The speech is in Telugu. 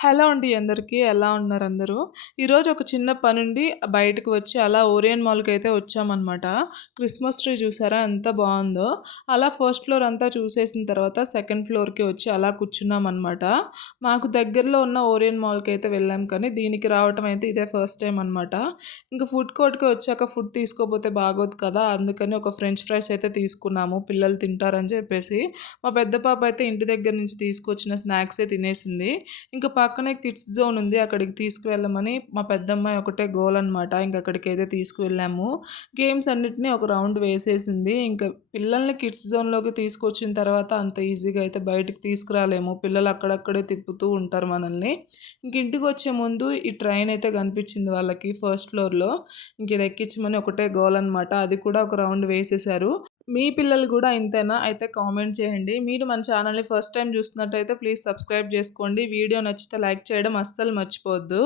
హలో అండి అందరికీ. ఎలా ఉన్నారు అందరూ? ఈరోజు ఒక చిన్న పనుండి బయటకి వచ్చి అలా ఓరియన్ మాల్‌కైతే వచ్చామనమాట. క్రిస్మస్ ట్రీ చూసారా ఎంత బావుందో. అలా ఫస్ట్ ఫ్లోర్ అంతా చూసేసిన తర్వాత సెకండ్ ఫ్లోర్‌కి వచ్చి అలా కూర్చున్నామనమాట. మాకు దగ్గరలో ఉన్న ఓరియన్ మాల్‌కైతే వెళ్ళాం కానీ దీనికి రావటం అయితే ఇదే ఫస్ట్ టైమ్ అనమాట. ఇంక ఫుడ్ కోర్ట్‌కి వచ్చాక ఫుడ్ తీసుకోపోతే బాగోదు కదా! అందుకని ఒక ఫ్రెంచ్ ఫ్రైస్ అయితే తీసుకున్నాము పిల్లలు తింటారని చెప్పేసి. మా పెద్ద పాప అయితే ఇంటి దగ్గర నుంచి తీసుకొచ్చిన స్నాక్సే తినేసింది. ఇంక పక్కనే కిడ్స్ జోన్ ఉంది. అక్కడికి తీసుకువెళ్ళమని మా పెద్దమ్మాయి ఒకటే గోల్ అనమాట. ఇంక అక్కడికైతే తీసుకువెళ్ళాము. గేమ్స్ అన్నిటిని ఒక రౌండ్ వేసేసింది. ఇంక పిల్లల్ని కిడ్స్ జోన్‌లోకి తీసుకొచ్చిన తర్వాత అంత ఈజీగా అయితే బయటికి తీసుకురాలేము. పిల్లలు అక్కడక్కడే తిప్పుతూ ఉంటారు మనల్ని. ఇంక ఇంటికొచ్చే ముందు ఈ ట్రైన్ అయితే కనిపించింది వాళ్ళకి ఫస్ట్ ఫ్లోర్‌లో. ఇంక ఇది ఎక్కించమని ఒకటే గోల్ అనమాట. అది కూడా ఒక రౌండ్ వేసేశారు. మీ పిల్లలు గూడా ఇంతేనా? అయితే కామెంట్ చేయండి. మీరు మన ఛానల్‌ని ఫస్ట్ టైమ్ చూస్తున్నట్టయితే ప్లీజ్ సబ్స్క్రైబ్ చేసుకోండి. వీడియో నచ్చితే లైక్ చేయడం అస్సలు మర్చిపోవద్దు.